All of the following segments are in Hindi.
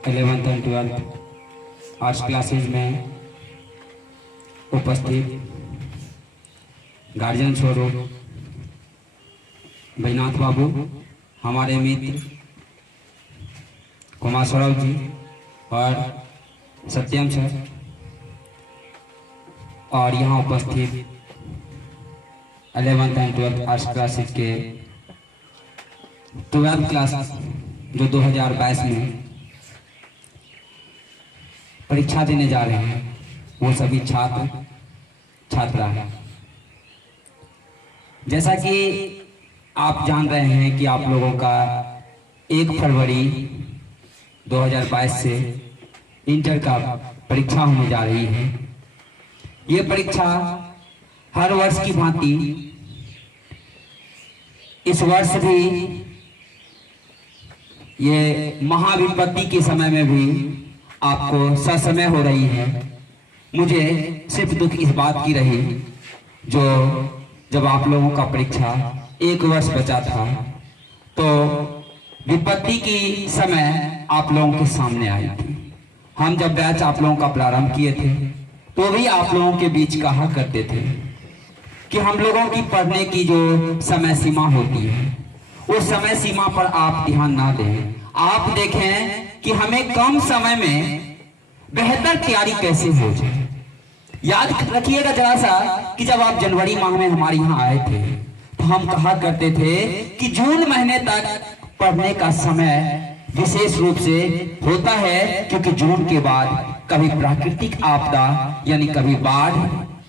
11th and 12th arts classes में उपस्थित गार्जियन स्वरूप बैजनाथ बाबू, हमारे मित्र कुमार सौरभ जी और सत्यम सर, और यहाँ उपस्थित 11th and 12th arts classes के 12th क्लास जो 2022 में परीक्षा देने जा रहे हैं, वो सभी छात्र छात्रा हैं। जैसा कि आप जान रहे हैं कि आप लोगों का 1 फरवरी 2022 से इंटर का परीक्षा होने जा रही है। ये परीक्षा हर वर्ष की भांति इस वर्ष भी ये महाविपत्ति के समय में भी आपको ससमय हो रही है। मुझे सिर्फ दुख इस बात की रही जो जब आप लोगों का परीक्षा 1 वर्ष बचा था तो विपत्ति की समय आप लोगों के सामने आई थी। हम जब बैच आप लोगों का प्रारंभ किए थे तो भी आप लोगों के बीच कहा करते थे कि हम लोगों की पढ़ने की जो समय सीमा होती है उस समय सीमा पर आप ध्यान ना दें। आप देखें कि हमें कम समय में बेहतर तैयारी कैसे हो जाए। याद रखिएगा जरा सा कि जब आप जनवरी माह में हमारे यहाँ आए थे तो हम कहा करते थे कि जून महीने तक पढ़ने का समय विशेष रूप से होता है, क्योंकि जून के बाद कभी प्राकृतिक आपदा यानी कभी बाढ़,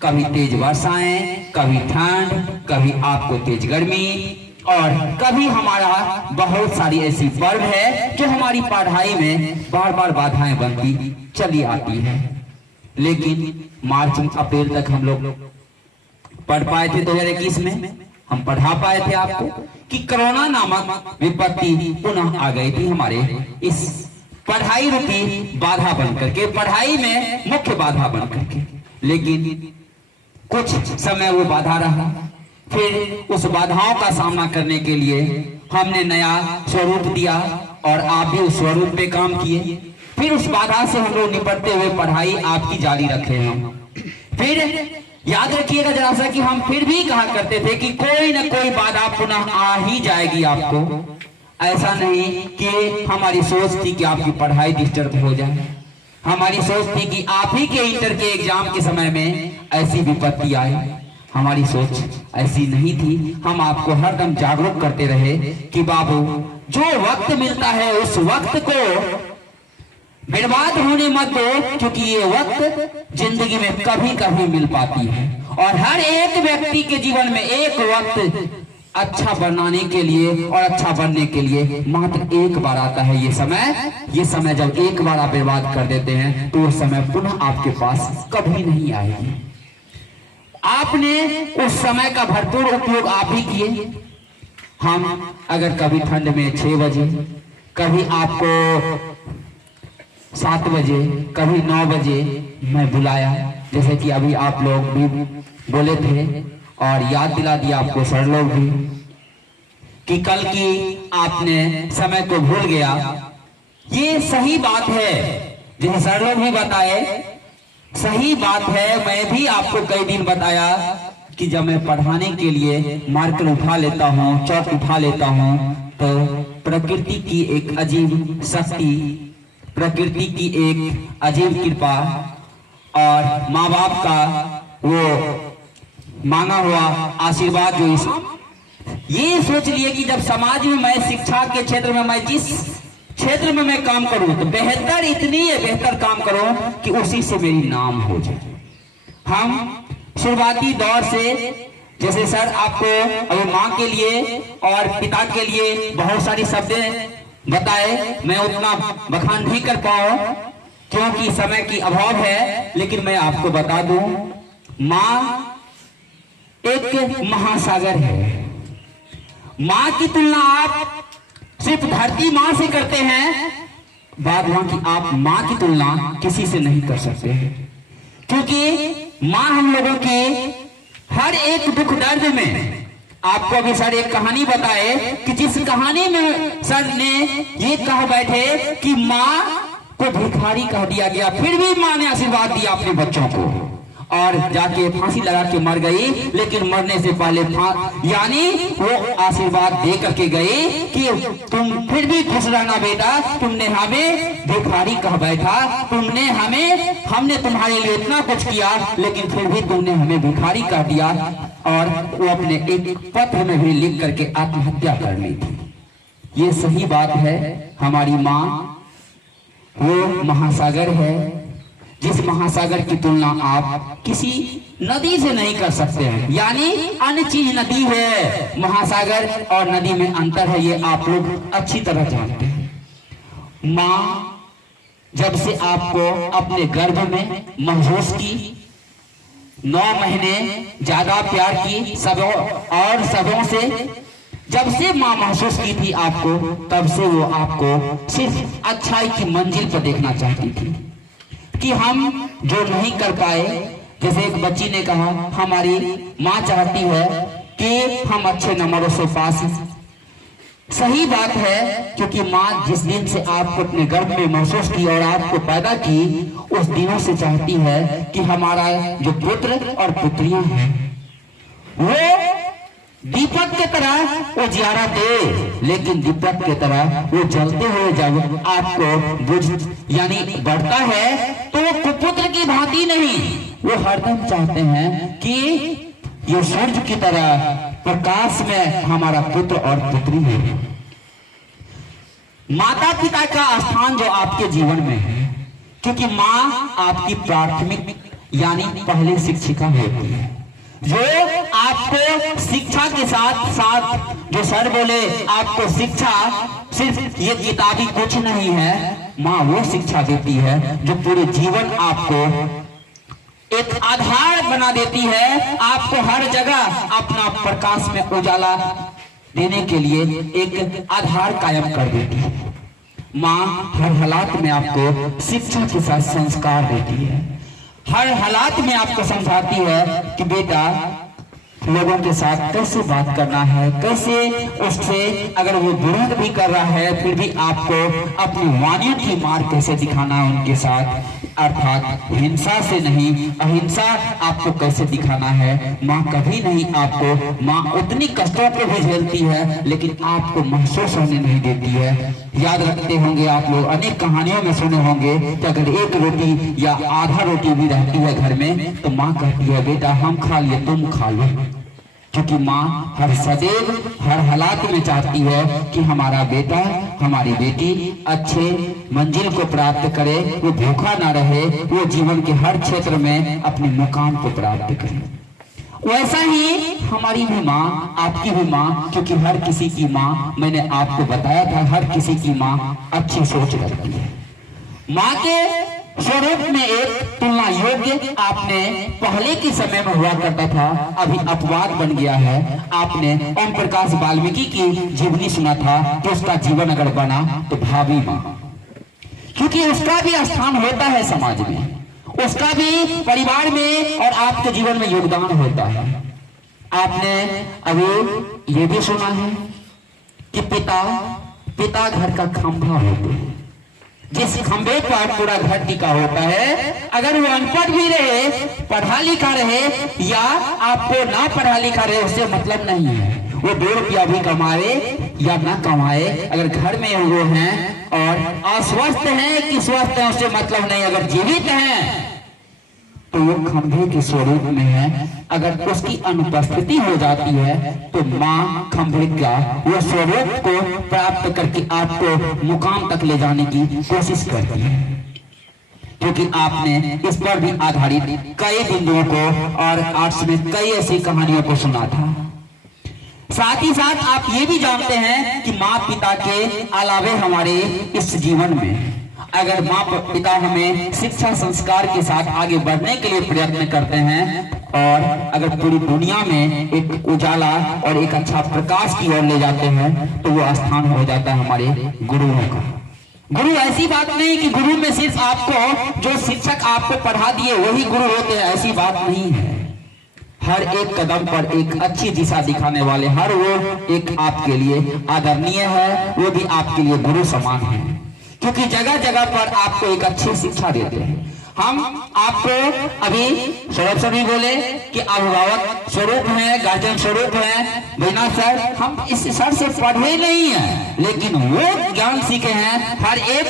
कभी तेज वर्षाएं, कभी ठंड, कभी आपको तेज गर्मी, और कभी हमारा बहुत सारी ऐसी पर्व है जो हमारी पढ़ाई में बार बार बाधाएं बनती चली आती है। लेकिन मार्च अप्रैल तक हम लोग पढ़ पाए थे। 2021 में हम पढ़ा पाए थे आपको कि कोरोना नामक विपत्ति पुनः आ गई थी हमारे इस पढ़ाई रूपी बाधा बनकर के, पढ़ाई में मुख्य बाधा बनकर के। लेकिन कुछ समय वो बाधा रहा, फिर उस बाधाओं का सामना करने के लिए हमने नया स्वरूप दिया और आप भी उस स्वरूप पे काम किए। फिर उस बाधा से हम लोग निपटते हुए पढ़ाई आपकी जारी रखे हम। फिर याद रखिएगा जरा सा कि हम फिर भी कहा करते थे कि कोई न कोई बाधा पुनः आ ही जाएगी आपको। ऐसा नहीं कि हमारी सोच थी कि आपकी पढ़ाई डिस्टर्ब हो जाए, हमारी सोच थी कि आप ही के इंटर के एग्जाम के समय में ऐसी विपत्ति आए। हमारी सोच ऐसी नहीं थी। हम आपको हरदम जागरूक करते रहे कि बाबू जो वक्त मिलता है उस वक्त को बर्बाद होने मत दो, क्योंकि ये वक्त जिंदगी में कभी कभी मिल पाती है और हर एक व्यक्ति के जीवन में एक वक्त अच्छा बनाने के लिए और अच्छा बनने के लिए मात्र एक बार आता है। ये समय जब एक बार आप बर्बाद कर देते हैं तो वो समय पुनः आपके पास कभी नहीं आएगी। आपने उस समय का भरपूर उपयोग आप ही किए। हम अगर कभी ठंड में 6 बजे, कभी आपको 7 बजे, कभी 9 बजे मैं बुलाया, जैसे कि अभी आप लोग भी बोले थे और याद दिला दिया आपको सर लोग भी कि कल की आपने समय को भूल गया। ये सही बात है, जैसे सर लोग भी बताए सही बात है। मैं भी आपको कई दिन बताया कि जब मैं पढ़ाने के लिए मार्कर उठा लेता हूँ, चौक उठा लेता हूँ, तो प्रकृति की एक अजीब शक्ति, प्रकृति की एक अजीब कृपा और माँ बाप का वो मांगा हुआ आशीर्वाद जो इस ये सोच लिए कि जब समाज में मैं शिक्षा के क्षेत्र में मैं जिस क्षेत्र में मैं काम करूं तो बेहतर काम करूं कि उसी से मेरी नाम हो जाए। हम शुरुआती दौर से जैसे सर आपको अभी माँ के लिए और पिता के लिए बहुत सारी शब्दें बताए, मैं उतना बखान नहीं कर पाऊं क्योंकि समय की अभाव है। लेकिन मैं आपको बता दूं, माँ एक महासागर है। माँ की तुलना आप सिर्फ धरती माँ से करते हैं, बाद माँ की आप माँ की तुलना किसी से नहीं कर सकते, क्योंकि माँ हम लोगों के हर एक दुख दर्द में आपको अभी सर एक कहानी बताए कि जिस कहानी में सर ने ये कह बैठे कि माँ को भिखारी कह दिया गया, फिर भी माँ ने आशीर्वाद दिया अपने बच्चों को और जाके फांसी लगा के मर गई। लेकिन मरने से पहले यानी वो आशीर्वाद दे करके गई कि तुम फिर भी खुश रहना बेटा, तुमने हमें भिखारी कह बैठा, हमने तुम्हारे लिए इतना कुछ किया, लेकिन फिर भी तुमने हमें भिखारी कह दिया। और वो अपने एक पत्र में भी लिख करके आत्महत्या कर ली थी। ये सही बात है। हमारी माँ वो महासागर है, जिस महासागर की तुलना आप किसी नदी से नहीं कर सकते हैं। यानी अन्य चीज नदी है, महासागर और नदी में अंतर है, ये आप लोग अच्छी तरह जानते हैं। माँ जब से आपको अपने गर्भ में महसूस की, 9 महीने ज्यादा प्यार की सबों से जब से माँ महसूस की थी आपको, तब से वो आपको सिर्फ अच्छाई की मंजिल पर देखना चाहती थी कि हम जो नहीं कर पाए। जैसे एक बच्ची ने कहा, हमारी माँ चाहती है कि हम अच्छे नंबरों से पास। सही बात है, क्योंकि माँ जिस दिन से आपको अपने गर्भ में महसूस की और आपको पैदा की, उस दिनों से चाहती है कि हमारा जो पुत्र और पुत्रियां हैं वो दीपक के तरह उजियारा दे, लेकिन दीपक के तरह वो जलते हुए जब आपको बुझ यानी बढ़ता है, तो वो कुपुत्र की भांति नहीं, वो हरदम चाहते हैं कि ये सूर्य की तरह प्रकाश में हमारा पुत्र और पुत्री है। माता पिता का स्थान जो आपके जीवन में है, क्योंकि माँ आपकी प्राथमिक यानी पहली शिक्षिका होती है, जो आपको शिक्षा के साथ साथ, जो सर बोले आपको शिक्षा सिर्फ ये किताबी कुछ नहीं है, माँ वो शिक्षा देती है जो पूरे जीवन आपको एक आधार बना देती है, आपको हर जगह अपना प्रकाश में उजाला देने के लिए एक आधार कायम कर देती है। माँ हर हालात में आपको शिक्षा के साथ संस्कार देती है, हर हालात में आपको समझाती है कि बेटा लोगों के साथ कैसे बात करना है, कैसे उससे अगर वो विरोध भी कर रहा है फिर भी आपको अपनी वाणियों की मार कैसे दिखाना है उनके साथ, अर्थात हिंसा से नहीं अहिंसा आपको कैसे दिखाना है। माँ कभी नहीं आपको, माँ उतनी कष्टों को भी झेलती है लेकिन आपको महसूस होने नहीं देती है। याद रखते होंगे आप लोग, अनेक कहानियों में सुने होंगे कि अगर एक रोटी या आधा रोटी भी रहती है घर में तो माँ कहती है बेटा हम खा लिए तुम खा लो, क्योंकि माँ हर सदैव हर हालात में चाहती है कि हमारा बेटा हमारी बेटी अच्छे मंजिल को प्राप्त करे, वो भूखा ना रहे, वो जीवन के हर क्षेत्र में अपने मुकाम को प्राप्त करे। वैसा ही हमारी भी माँ, आपकी भी माँ, क्योंकि हर किसी की माँ, मैंने आपको बताया था हर किसी की माँ अच्छी सोच रखती है। माँ के स्वरूप में एक तुलना योग्य आपने पहले के समय में हुआ करता था, अभी अपवाद बन गया है। आपने ओम प्रकाश वाल्मीकि की जीवनी सुना था कि उसका जीवन अगर बना तो भावी माँ, क्योंकि उसका भी स्थान होता है समाज में, उसका भी परिवार में और आपके जीवन में योगदान होता है। आपने अभी ये भी सुना है कि पिता घर का खंभा होते हैं, जिस खंभे पर पूरा घर टिका होता है। अगर वो अनपढ़ भी रहे, पढ़ा लिखा रहे या आपको ना पढ़ा लिखा रहे, उससे मतलब नहीं है। वो 2 रुपया भी कमाए या ना कमाए, अगर घर में वो हैं और अस्वस्थ हैं कि स्वस्थ हैं उससे मतलब नहीं, अगर जीवित हैं तो वो खंभे के स्वरूप में है। अगर उसकी अनुपस्थिति हो जाती है तो माँ खंभे का वो स्वरूप को प्राप्त करके आपको मुकाम तक ले जाने की कोशिश करती है, क्योंकि आपने इस पर भी आधारित कई बिंदुओं को और आर्ट्स में कई ऐसी कहानियों को सुना था। साथ ही साथ आप ये भी जानते हैं कि माँ पिता के अलावे हमारे इस जीवन में अगर माँ पिता हमें शिक्षा संस्कार के साथ आगे बढ़ने के लिए प्रयत्न करते हैं और अगर पूरी दुनिया में एक उजाला और एक अच्छा प्रकाश की ओर ले जाते हैं तो वो स्थान हो जाता है हमारे गुरुओं का। गुरु ऐसी बात नहीं कि गुरु में सिर्फ आपको जो शिक्षक आपको पढ़ा दिए वही गुरु होते हैं, ऐसी बात नहीं है। हर एक कदम पर एक अच्छी दिशा दिखाने वाले हर वो एक आपके लिए आदरणीय है, वो भी आपके लिए गुरु समान है। क्योंकि जगह जगह पर आपको एक अच्छी शिक्षा देते हैं। हम आपको अभी सौरभ सर भी बोले कि अभिभावक स्वरूप हैं, गार्जियन स्वरूप हैं, बिना सर हम इस सर से पढ़े नहीं हैं, लेकिन वो ज्ञान सीखे हैं। हर एक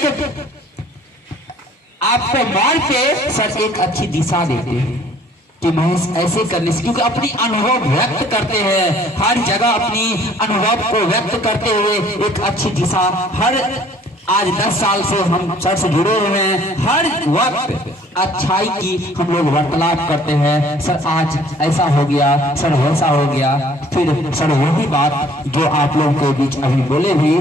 आपको मार के सर एक अच्छी दिशा देते हैं कि मैं ऐसे करने से, क्योंकि अपनी अनुभव व्यक्त करते हैं, हर जगह अपनी अनुभव को व्यक्त करते हुए एक अच्छी दिशा। हर आज 10 साल से हम सर से जुड़े हुए हैं, हर वक्त अच्छाई की हम लोग वार्तालाप करते हैं। सर आज ऐसा हो गया, सर वैसा हो गया, फिर सर वही बात जो आप लोगों के बीच अभी बोले भी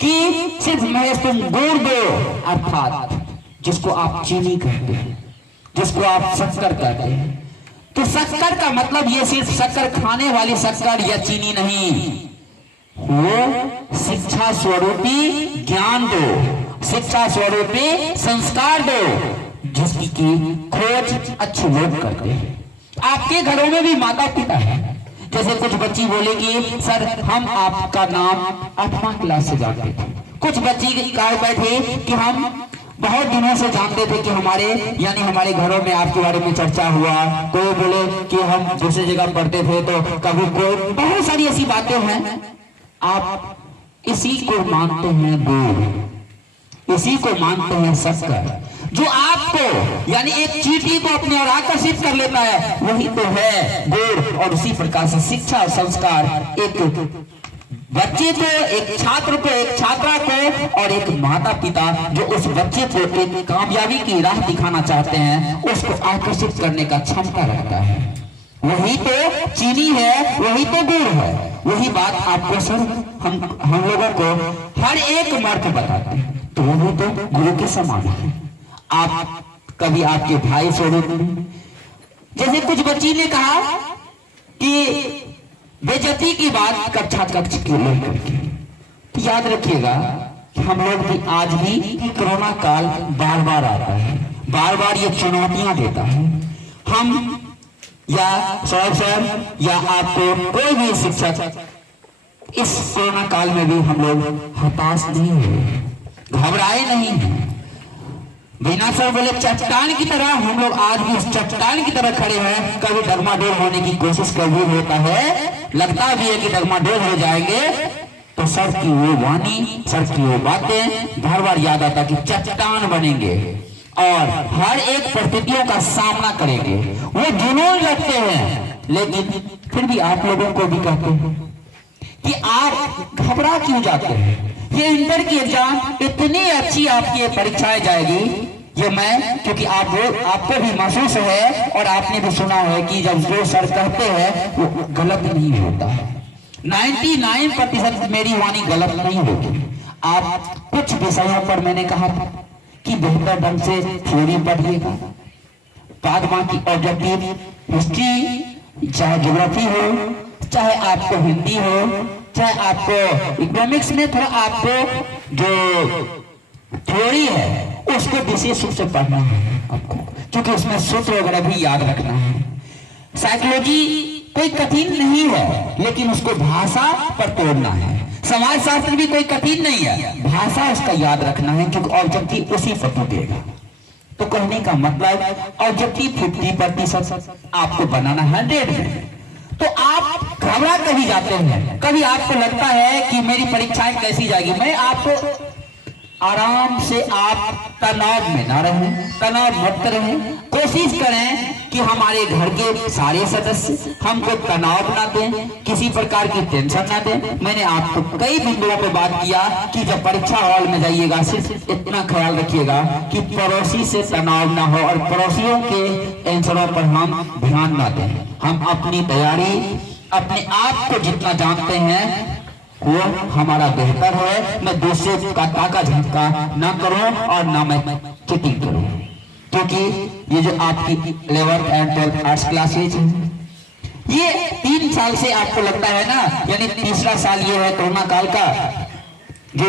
कि सिर्फ महज तुम गुड़ दो, अर्थात जिसको आप चीनी कहते हैं, जिसको आप शक्कर कहते हैं, तो शक्कर का मतलब ये सिर्फ शक्कर खाने वाली शक्कर या चीनी नहीं, वो शिक्षा स्वरूपी ज्ञान दो, शिक्षा स्वरूपी संस्कार दो, जिसकी की खोज अच्छे लोग करते हैं। आपके घरों में भी माता पिता है। जैसे कुछ बच्ची बोलेगी सर हम आपका नाम 8वां क्लास से जानते थे, कुछ बच्ची कह बैठे कि हम बहुत दिनों से जानते थे कि हमारे यानी हमारे घरों में आपके बारे में चर्चा हुआ, कोई बोले कि हम दूसरी जगह पढ़ते थे, तो कभी कोई, बहुत सारी ऐसी बातें हैं। आप इसी को मानते हैं गुड़, इसी को मानते हैं शक्कर, जो आपको यानी एक चींटी को अपनी ओर आकर्षित कर लेता है, वही तो है गुड़। और उसी प्रकार से शिक्षा और संस्कार एक बच्चे को, एक छात्र को, एक छात्रा को और एक माता पिता जो उस बच्चे को एक कामयाबी की राह दिखाना चाहते हैं, उसको आकर्षित करने का क्षमता रखता है। वही तो चीनी है, वही तो गुड़ है। वही बात आपको सर हम लोगों को हर एक मर्द बताते हैं, तो वही तो गुरु के समान है। आप कभी आपके भाई स्वरूप में, जैसे कुछ बच्ची ने कहा कि बेइज्जती की बात कक्षा कक्ष के लोग करके, तो याद रखिएगा कि हम लोग भी आज भी कोरोना काल बार बार आता है, बार बार ये चुनौतियां देता है। हम या सौरभ सर या आपको कोई भी शिक्षक इस कोरोना काल में भी हम लोग हताश नहीं हुए, घबराए नहीं हैं। बिना सर बोले चट्टान की तरह हम लोग आज भी उस चट्टान की तरह खड़े हैं। कभी डगमाडोल होने की कोशिश कभी होता है, लगता भी है कि डगमाडोल हो जाएंगे, तो सर की वो वाणी, सर की वो बातें बार बार याद आता कि चट्टान बनेंगे और हर एक परिस्थितियों का सामना करेंगे। वो जुनून रखते हैं, लेकिन फिर भी आप लोगों को भी कहते हैं कि आप घबरा क्यों जाते हैं। ये इंटर की एग्जाम इतनी अच्छी आपकी परीक्षाएं जाएगी, ये मैं क्योंकि आपको भी महसूस है और आपने भी सुना है कि जब जो सर कहते हैं वो गलत नहीं होता है। 99% मेरी वाणी गलत नहीं होगी। आप कुछ विषयों पर मैंने कहा था कि बेहतर ढंग से थ्योरी पढ़िएगा, बाद बाकी ऑब्जेक्टिव हिस्ट्री, चाहे ज्योग्राफी हो, चाहे आपको हिंदी हो, चाहे आपको इकोनॉमिक्स में थोड़ा आपको जो थ्योरी है उसको विशेष रूप से पढ़ना है आपको, क्योंकि उसमें सूत्र वगैरह भी याद रखना है। साइकोलॉजी कोई कठिन नहीं है, लेकिन उसको भाषा पर तोड़ना है। समाज शास्त्र भी कोई कठिन नहीं है, भाषा उसका याद रखना है, क्योंकि ऑब्जेक्टिव उसी पर टूटेगा। तो कहने का मतलब ऑब्जेक्टिव 50% आपको बनाना है 100 में। तो आप घबरा कभी जाते हैं, कभी आपको लगता है कि मेरी परीक्षाएं कैसी जाएगी। मैं आपको आराम से, आप तनाव में ना रहें, तनाव मत रहें। कोशिश करें कि हमारे घर के सारे सदस्य हमको तनाव ना दें, किसी प्रकार की टेंशन ना दें। मैंने आपको कई बिंदुओं पर बात किया कि जब परीक्षा हॉल में जाइएगा सिर्फ इतना ख्याल रखिएगा कि पड़ोसी से तनाव ना हो और पड़ोसियों के आंसरों पर हम ध्यान ना दें। हम अपनी तैयारी, अपने आप को जितना जानते हैं वो हमारा बेहतर है। मैं दूसरे का ताका झटका ना करूं और ना मैं चीटिंग करूं, क्योंकि ये जो आपकी 11th and 12th arts classes है, ये 3 साल से आपको लगता है ना, यानी तीसरा साल ये है कोरोना काल का, जो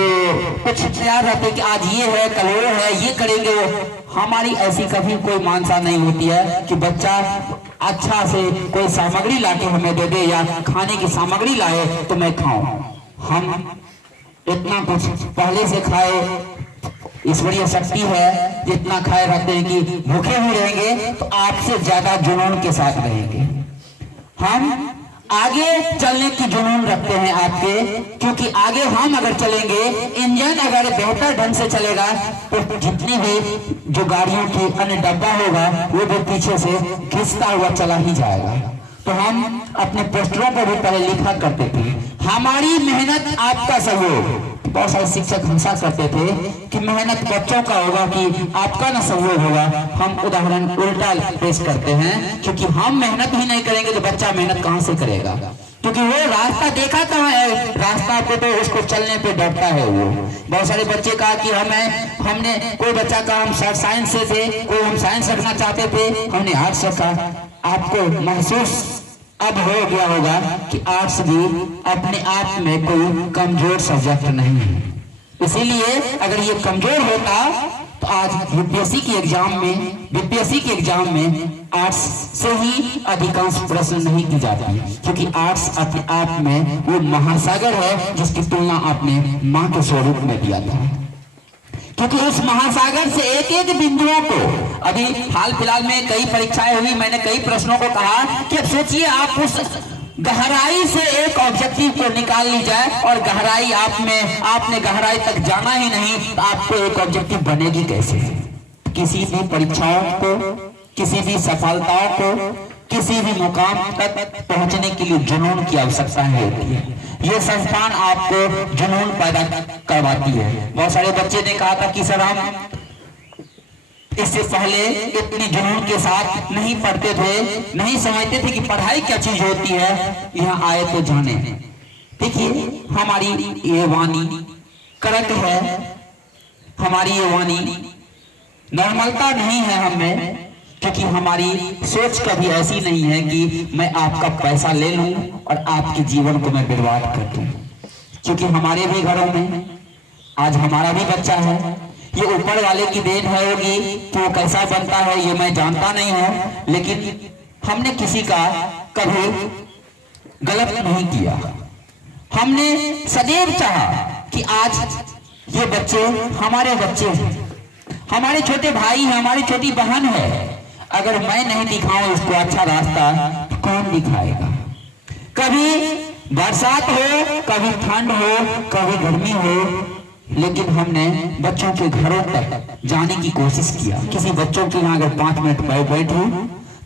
कुछ तैयार रहते कि आज ये है, कल वो है, ये करेंगे वो। हमारी ऐसी कभी कोई मानसा नहीं होती है कि बच्चा अच्छा से कोई सामग्री लाके हमें दे दे या खाने की सामग्री लाए तो मैं खाऊं। हम इतना कुछ पहले से खाए ईश्वरीय शक्ति है, जितना खाए रहते हैं कि भूखे ही रहेंगे तो आपसे ज्यादा जुनून के साथ रहेंगे। हम आगे चलने की जुनून रखते हैं आपके, क्योंकि आगे हम अगर चलेंगे, इंजन अगर बेहतर ढंग से चलेगा तो जितनी भी जो गाड़ियों की अन्य डब्बा होगा वो भी पीछे से घिसता हुआ चला ही जाएगा। तो हम अपने पोस्टरों पर भी पहले लिखा करते थे, हमारी मेहनत आपका सहयोग। बहुत सारे शिक्षक हंसा करते थे कि मेहनत बच्चों का होगा कि आपका ना सहयोग होगा। हम उदाहरण उल्टा पेश करते हैं, क्योंकि हम मेहनत ही नहीं करेंगे तो बच्चा मेहनत कहां से करेगा, क्योंकि वो रास्ता देखा कहाँ है, रास्ता पे तो उसको चलने पे डरता है वो। बहुत सारे बच्चे कहा कि हमने कोई बच्चा का हम साइंस से थे, कोई हम साइंस रखना चाहते थे, हमने आर्ट्स रखा। आपको महसूस अब हो गया होगा कि आर्ट्स भी अपने आप में कोई कमजोर सब्जेक्ट नहीं है। इसीलिए अगर ये कमजोर होता तो आज यूपीएससी के एग्जाम में आर्ट्स से ही अधिकांश प्रश्न नहीं की जाती, क्योंकि आर्ट्स अपने आप में वो महासागर है जिसकी तुलना आपने मां के स्वरूप में दिया था। क्योंकि उस महासागर से एक एक बिंदुओं को, अभी हाल फिलहाल में कई परीक्षाएं हुई, मैंने कई प्रश्नों को कहा कि अब सोचिए आप उस गहराई से एक ऑब्जेक्टिव को निकाल ली जाए और गहराई आपने गहराई तक जाना ही नहीं तो आपको एक ऑब्जेक्टिव बनेगी कैसे। किसी भी परीक्षाओं को, किसी भी सफलताओं को, किसी भी मुकाम तक पहुंचने के लिए जुनून की आवश्यकता होती है। ये संस्थान आपको जुनून पैदा करवाती है। बहुत सारे बच्चे ने कहा था कि सर हम इससे पहले इतनी जुनून के साथ नहीं पढ़ते थे, नहीं समझते थे कि पढ़ाई क्या चीज होती है, यहाँ आए तो जाने। देखिए हमारी ये वाणी कड़क है, हमारी ये वाणी नॉर्मलता नहीं है हमें, क्योंकि हमारी सोच कभी ऐसी नहीं है कि मैं आपका पैसा ले लूं और आपके जीवन को मैं बर्बाद कर दूं। क्योंकि हमारे भी घरों में आज हमारा भी बच्चा है, ये ऊपर वाले की देन है होगी तो कैसा बनता है ये मैं जानता नहीं हूं, लेकिन हमने किसी का कभी गलत नहीं किया। हमने सदैव चाहा कि आज ये बच्चे हमारे बच्चे हैं, हमारे छोटे भाई हैं, हमारी छोटी बहन है। अगर मैं नहीं दिखाऊं इसको अच्छा रास्ता तो कौन दिखाएगा। कभी बरसात हो, कभी ठंड हो, कभी गर्मी हो, लेकिन हमने बच्चों के घरों तक जाने की कोशिश किया। किसी बच्चों के यहाँ अगर 5 मिनट बैठूं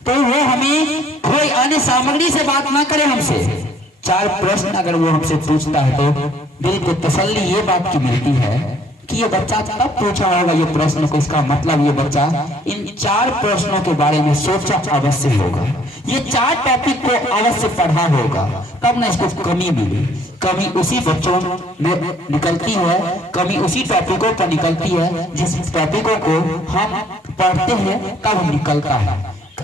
तो वो हमें कोई अन्य सामग्री से बात ना करे, हमसे 4 प्रश्न अगर वो हमसे पूछता है तो दिल को तसल्ली ये बात की मिलती है कि ये बच्चा तब पूछा होगा ये प्रश्न को, इसका मतलब ये बच्चा इन 4 प्रश्नों के बारे में सोचा अवश्य होगा, ये 4 टॉपिक को अवश्य पढ़ा होगा, तब ना इसको कमी मिली। कमी उसी बच्चों में निकलती है, कमी उसी टॉपिकों पर निकलती है जिस टॉपिकों को हम पढ़ते हैं तब निकलता है।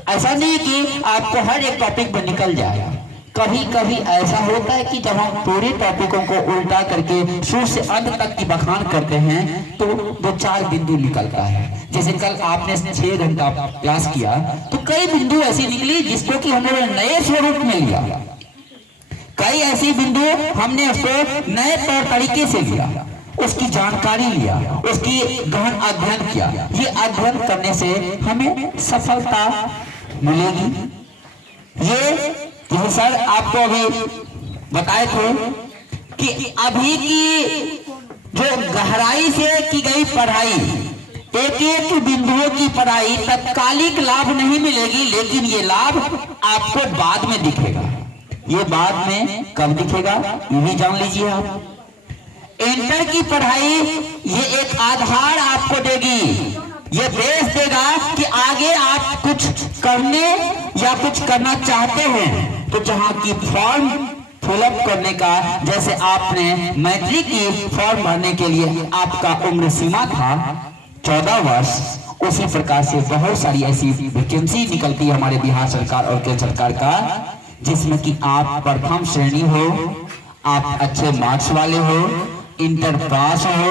ऐसा नहीं कि आपको हर एक टॉपिक पर निकल जाएगा। कभी कभी ऐसा होता है कि जब हम पूरे टॉपिकों को उल्टा करके शुरू से अंत तक की बखान करते हैं तो 2-4 बिंदु निकलता है। जैसे कल आपने 6 घंटा क्लास किया तो कई बिंदु ऐसी निकली जिसको कि हमने नए स्वरूप में लिया, कई ऐसी बिंदु हमने उसको नए तौर तरीके से लिया, उसकी जानकारी लिया, उसकी गहन अध्ययन किया। ये अध्ययन करने से हमें सफलता मिलेगी। ये सर आपको अभी बताए थे कि अभी की जो गहराई से की गई पढ़ाई, एक एक बिंदुओं की पढ़ाई तत्कालिक लाभ नहीं मिलेगी, लेकिन ये लाभ आपको बाद में दिखेगा। ये बाद में कब दिखेगा ये भी जान लीजिए आप। इंटर की पढ़ाई ये एक आधार आपको देगी, ये बेस देगा कि आगे आप कुछ करने या कुछ करना चाहते हैं तो जहां की फॉर्म फिलअप करने का, जैसे आपने मैट्रिक की फॉर्म भरने के लिए आपका उम्र सीमा था 14 वर्ष, उसी प्रकार से बहुत सारी ऐसी वैकेंसी निकलती है हमारे बिहार सरकार और केंद्र सरकार का, जिसमें कि आप प्रथम श्रेणी हो, आप अच्छे मार्क्स वाले हो, इंटर पास हो,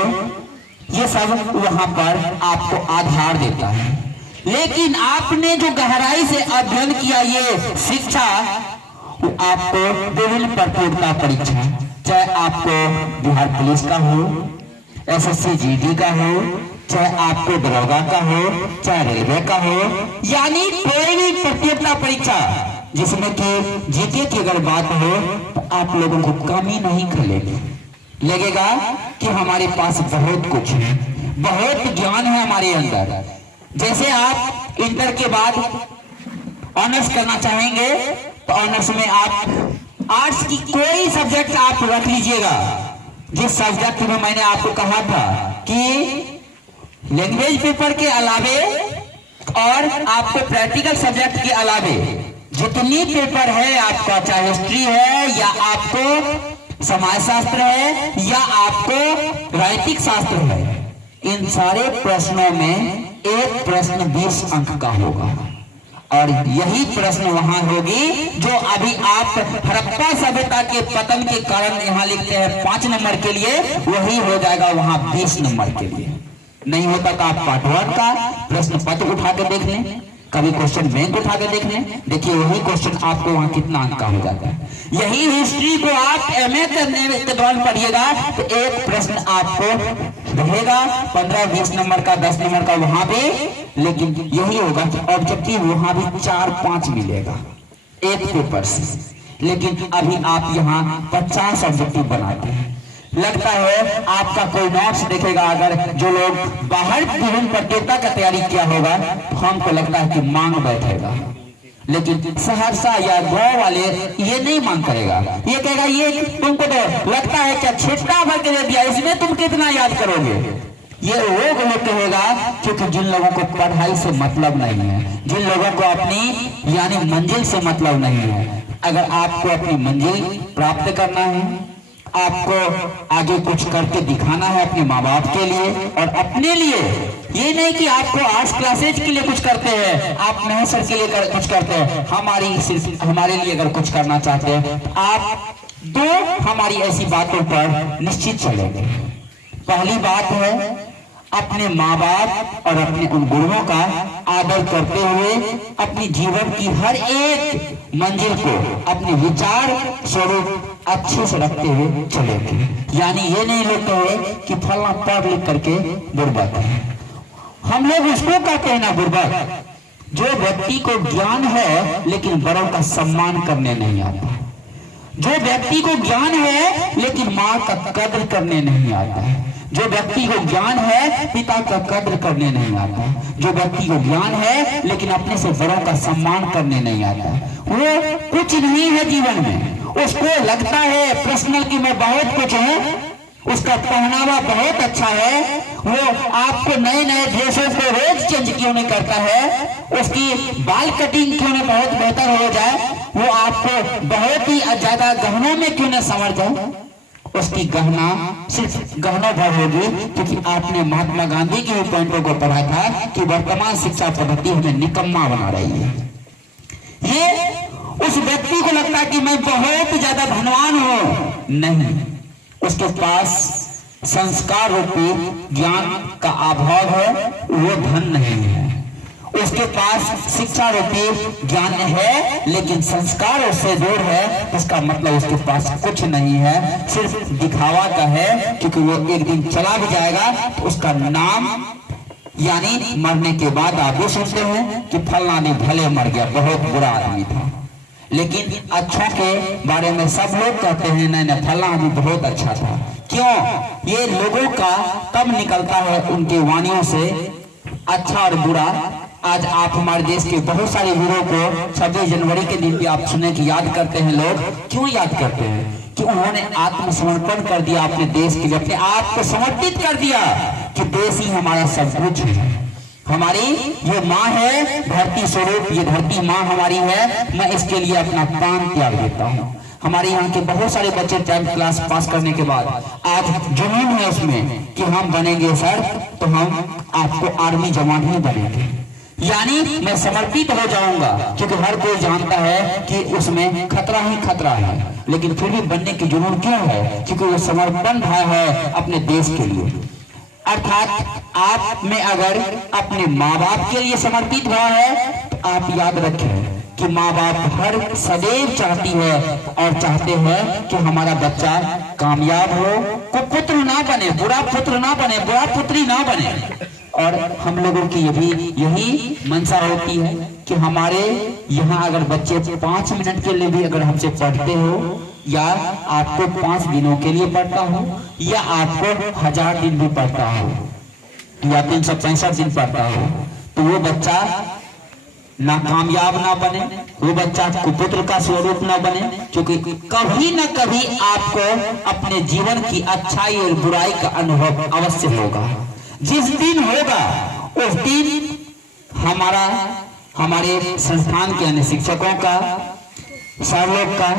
ये सब वहां पर आपको आधार देता है। लेकिन आपने जो गहराई से अध्ययन किया ये शिक्षा, वो आपको विभिन्न प्रतियोगिता परीक्षा, चाहे आपको बिहार पुलिस का हो, SSC GD का हो, चाहे आपको दरोगा का हो, चाहे रेलवे का हो, यानी कोई भी प्रतियोगिता परीक्षा जिसमें कि जीके की अगर बात हो तो आप लोगों को कमी नहीं खलेगी। लगेगा कि हमारे पास बहुत कुछ है, बहुत ज्ञान है हमारे अंदर। जैसे आप इंटर के बाद ऑनर्स करना चाहेंगे तो ऑनर्स में आप आर्ट्स की कोई सब्जेक्ट आप रख लीजिएगा। जिस सब्जेक्ट में मैंने आपको कहा था कि लैंग्वेज पेपर के अलावे और आपको प्रैक्टिकल सब्जेक्ट के अलावे जितनी पेपर है आपका, चाहे हिस्ट्री है या आपको समाज शास्त्र है या आपको राजनीतिक शास्त्र है, इन सारे प्रश्नों में एक प्रश्न 20 अंक का होगा और यही प्रश्न वहां होगी जो अभी आप हड़प्पा सभ्यता के पतन के कारण यहां लिखते हैं 5 नंबर के लिए, वही हो जाएगा वहां 20 नंबर के लिए। नहीं होता तो आप पार्ट 1 का प्रश्न पत्र उठा के देख लें, कभी क्वेश्चन बैंक उठा के देख लें, देखिए वही क्वेश्चन आपको वहां कितना अंक का हो जाता है। यही हिस्ट्री को आप एमए करने के दौरान पढ़िएगा तो एक प्रश्न आपको रहेगा 15-20 नंबर का, 10 नंबर का वहां पे, लेकिन यही होगा कि ऑब्जेक्टिव वहां भी 4-5 मिलेगा एक पेपर से। लेकिन अभी आप यहाँ 50 ऑब्जेक्टिव बनाते हैं। लगता है आपका कोई नोट्स देखेगा, अगर जो लोग बाहर विभिन्न प्रतियोगिता का तैयारी किया होगा तो हमको लगता है कि मांग बैठेगा, लेकिन सहरसा या गांव वाले ये नहीं मांग करेगा। ये कहेगा ये तुमको तो लगता है क्या छिट्टा भर के दे दिया, इसमें तुम कितना याद करोगे। ये वो लोग कहेगा क्योंकि जिन लोगों को पढ़ाई से मतलब नहीं है, जिन लोगों को अपनी यानी मंजिल से मतलब नहीं है। अगर आपको अपनी मंजिल प्राप्त करना है, आपको आगे कुछ करके दिखाना है अपने माँ बाप के लिए और अपने लिए, ये नहीं कि आपको आर्ट्स क्लासेज के लिए कुछ करते हैं, आप महसर के लिए कुछ करते हैं, हमारे लिए अगर कुछ करना चाहते हैं तो आप दो हमारी ऐसी बातों पर निश्चित चलेंगे। पहली बात है अपने माँ बाप और अपने उन गुरुओं का आदर करते हुए अपनी जीवन की हर एक मंजिल को अपने विचार स्वरूप अच्छे से रखते हुए चलेंगे। यानी ये नहीं लोग कहे कि फलना पढ़ लिख करके बुर्बक है, हम लोग उसको कहते हैं ना बुर्बक, जो व्यक्ति को ज्ञान है लेकिन बड़ों का सम्मान करने नहीं आता, जो व्यक्ति को ज्ञान है लेकिन माँ का कद्र करने नहीं आता है, जो व्यक्ति को ज्ञान है पिता का कद्र करने नहीं आता, जो व्यक्ति को ज्ञान है लेकिन अपने से बड़ों का सम्मान करने नहीं आता, वो कुछ नहीं है जीवन में। उसको लगता है पर्सनल की मैं बहुत कुछ है, उसका पहनावा बहुत अच्छा है, वो आपको नए नए ड्रेसों को रोज चेंज क्यों नहीं करता है, उसकी बाल कटिंग क्यों नहीं बहुत बेहतर हो जाए, वो आपको बहुत ही ज्यादा गहनों में क्यों नहीं समझ जाए, उसकी गहना सिर्फ गहनों भर होगी क्योंकि आपने महात्मा गांधी के पॉइंटों को पढ़ा था कि वर्तमान शिक्षा पद्धति हमें निकम्मा बना रही है। ये उस व्यक्ति को लगता है कि मैं बहुत ज्यादा धनवान हूं, नहीं, उसके पास संस्कार रूपी ज्ञान का अभाव है, वो धन नहीं है। उसके पास शिक्षा रूपी ज्ञान है लेकिन संस्कार उससे दूर है, इसका मतलब उसके पास कुछ नहीं है, सिर्फ दिखावा का है, क्योंकि वो एक दिन चला भी जाएगा तो उसका नाम यानी मरने के बाद आप भी सुनते हैं कि फलना ने भले मर गया, बहुत बुरा आदमी था, लेकिन अच्छों के बारे में सब लोग कहते हैं नहीं नहीं फलना आदमी बहुत अच्छा था। क्यों? ये लोगों का कब निकलता है उनके वाणियों से अच्छा और बुरा। आज आप हमारे देश के बहुत सारे वीरों को 26 जनवरी के दिन भी आप सुने कि याद करते हैं लोग। क्यों याद करते हैं? कि उन्होंने आत्मसमर्पण कर दिया अपने देश के लिए, अपने आप को समर्पित कर दिया कि देश ही हमारा सब कुछ है, हमारी ये माँ है धरती स्वरूप, ये धरती माँ हमारी है, मैं इसके लिए अपना प्राण त्याग देता हूँ। हमारे यहाँ के बहुत सारे बच्चे 10th क्लास पास करने के बाद आज जुनून है उसमें कि हम बनेंगे सर तो हम आपको आर्मी जवान ही बनेंगे, यानी मैं समर्पित हो जाऊंगा, क्योंकि हर कोई जानता है कि उसमें खतरा ही खतरा है, लेकिन फिर भी बनने की जुनून क्यों है? क्योंकि वो समर्पण भाव है अपने देश के लिए। अर्थात आप में अगर अपने माँ बाप के लिए समर्पित भाव है तो आप याद रखें कि माँ बाप हर सदैव चाहती है और चाहते हैं कि हमारा बच्चा कामयाब हो, कुपुत्र ना बने, बुरा पुत्र ना बने, बुरा पुत्री ना बने। और हम लोगों की यही मंशा होती है कि हमारे यहाँ अगर बच्चे 5 मिनट के लिए भी अगर हमसे पढ़ते हो, या आपको 5 दिनों के लिए पढ़ता हो, या आपको 1000 दिन भी पढ़ता हो, या 365 दिन पढ़ता हो, तो वो बच्चा ना कामयाब ना बने, वो बच्चा कुपुत्र का स्वरूप ना बने, क्योंकि कभी ना कभी आपको अपने जीवन की अच्छाई और बुराई का अनुभव अवश्य होगा। जिस दिन होगा उस दिन हमारे संस्थान के अन्य शिक्षकों का, सब लोग का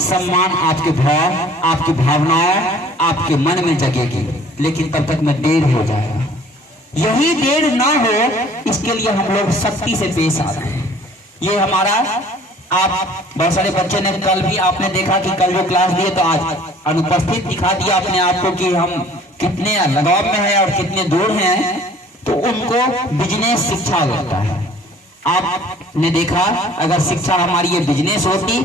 सम्मान, आपके भाव, आपकी भावनाएं आपके मन में जगेगी, लेकिन तब तक में देर हो जाएगा। यही देर ना हो, इसके लिए हम लोग सख्ती से पेश आ रहे हैं। ये हमारा, आप बहुत सारे बच्चे ने कल भी आपने देखा कि कल जो क्लास दिए तो आज अनुपस्थित दिखा दिया अपने आप को कि हम कितने लगाव में हैं और कितने दूर हैं, तो उनको बिजनेस शिक्षा लगता है। आपने देखा अगर शिक्षा हमारी ये बिजनेस होती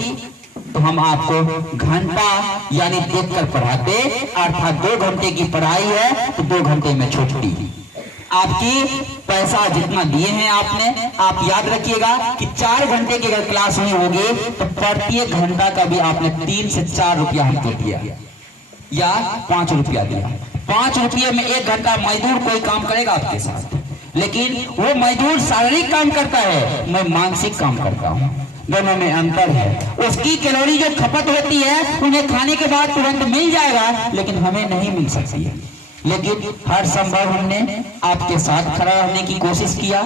तो हम आपको घंटा यानी देखकर पढ़ाते, अर्थात 2 घंटे की पढ़ाई है तो 2 घंटे में छुट्टी। आपकी पैसा जितना दिए हैं आपने, आप याद रखिएगा कि 4 घंटे की अगर क्लास हुई होगी तो प्रत्येक घंटा का भी आपने 3 से 4 रुपया हमको दिया, या 5 रुपया दिया। 5 रुपये में 1 घंटा मजदूर कोई काम करेगा आपके साथ, लेकिन वो मजदूर शारीरिक काम करता है, मैं मानसिक काम करता हूँ, दोनों में अंतर है। उसकी कैलोरी जो खपत होती है उन्हें खाने के बाद तुरंत मिल जाएगा, लेकिन हमें नहीं मिल सकती है। लेकिन हर संभव हमने आपके साथ खड़ा रहने की कोशिश किया,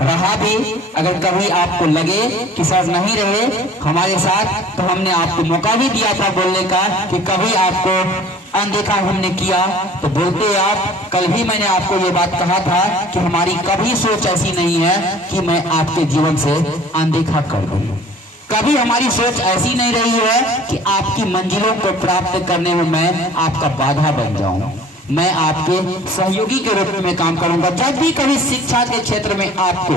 रहा भी। अगर कभी आपको लगे कि सर नहीं रहे हमारे साथ, तो हमने आपको मौका भी दिया था बोलने का कि कभी आपको अनदेखा हमने किया तो बोलते आप। कल भी मैंने आपको ये बात कहा था कि हमारी कभी सोच ऐसी नहीं है कि मैं आपके जीवन से अनदेखा कर दूं। कभी हमारी सोच ऐसी नहीं रही है कि आपकी मंजिलों को प्राप्त करने में मैं आपका बाधा बन जाऊं। मैं आपके सहयोगी के रूप में काम करूंगा। जब भी कभी शिक्षा के क्षेत्र में आपको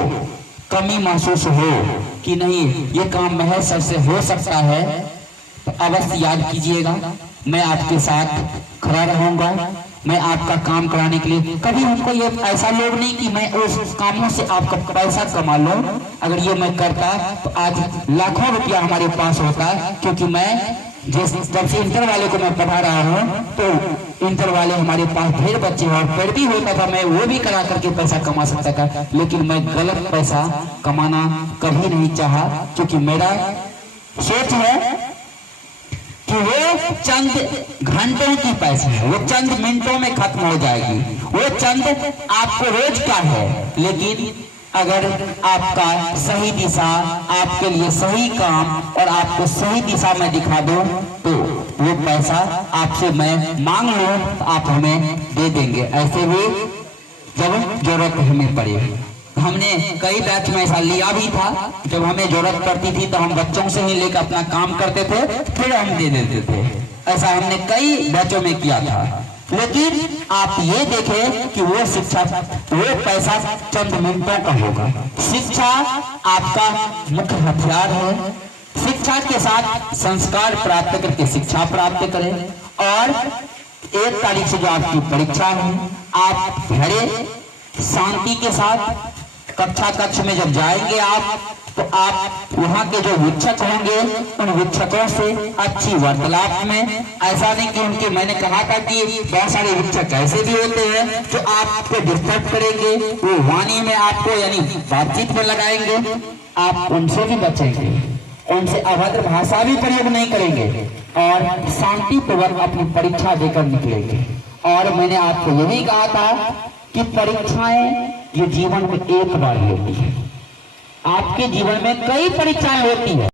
कमी महसूस हो कि नहीं ये काम महज सर से हो सकता है, तो अवश्य याद कीजिएगा, मैं आपके साथ खड़ा रहूंगा। मैं आपका काम कराने के लिए, कभी हमको ये ऐसा लोग नहीं कि मैं उस कामों से आपका पैसा कमा लूं। अगर ये मैं करता तो आज लाखों रुपया हमारे पास होता, क्योंकि मैं जब से इंटर वाले को मैं पढ़ा रहा हूँ तो इंटर वाले हमारे पास ढेर बच्चे हैं, और फिर भी होता था मैं वो भी करा करके पैसा कमा सकता था, लेकिन मैं गलत पैसा कमाना कभी नहीं चाहा, क्योंकि मेरा सोच है कि वो चंद घंटों की पैसा है, वो चंद मिनटों में खत्म हो जाएगी, वो चंद आपको रोज का है। लेकिन अगर आपका सही दिशा, आपके लिए सही काम और आपको सही दिशा में दिखा दो, तो वो पैसा आपसे मैं मांग लूं तो आप हमें दे देंगे। ऐसे भी जब जरूरत हमें पड़े, हमने कई बैच में ऐसा लिया भी था, जब हमें जरूरत पड़ती थी तो हम बच्चों से ही लेकर अपना काम करते थे, फिर हम दे देते थे। ऐसा हमने कई बैचों में किया था। लेकिन आप ये देखें कि वो शिक्षा, वो पैसा चंद मिनटों का होगा। शिक्षा आपका मुख्य हथियार है। शिक्षा के साथ संस्कार प्राप्त करके शिक्षा प्राप्त करें, और 1 तारीख से जो आपकी परीक्षा है, आप घरे शांति के साथ कक्ष में जब जाएंगे आप, तो आप वहाँ के जो शिक्षक होंगे उन शिक्षकों से अच्छी वार्तालाप में, ऐसा नहीं कि उनके, मैंने कहा था कि बहुत सारे शिक्षक ऐसे भी होते हैं जो आपको डिस्टर्ब करेंगे, वो वाणी में आपको यानी बातचीत में लगाएंगे, आप उनसे भी बचेंगे, उनसे अभद्र भाषा भी प्रयोग नहीं करेंगे, और शांतिपूर्वक अपनी परीक्षा देकर निकलेंगे। और मैंने आपको यही कहा था कि परीक्षाएं ये जीवन में एक बार होती है। आपके जीवन में कई परीक्षाएं होती है।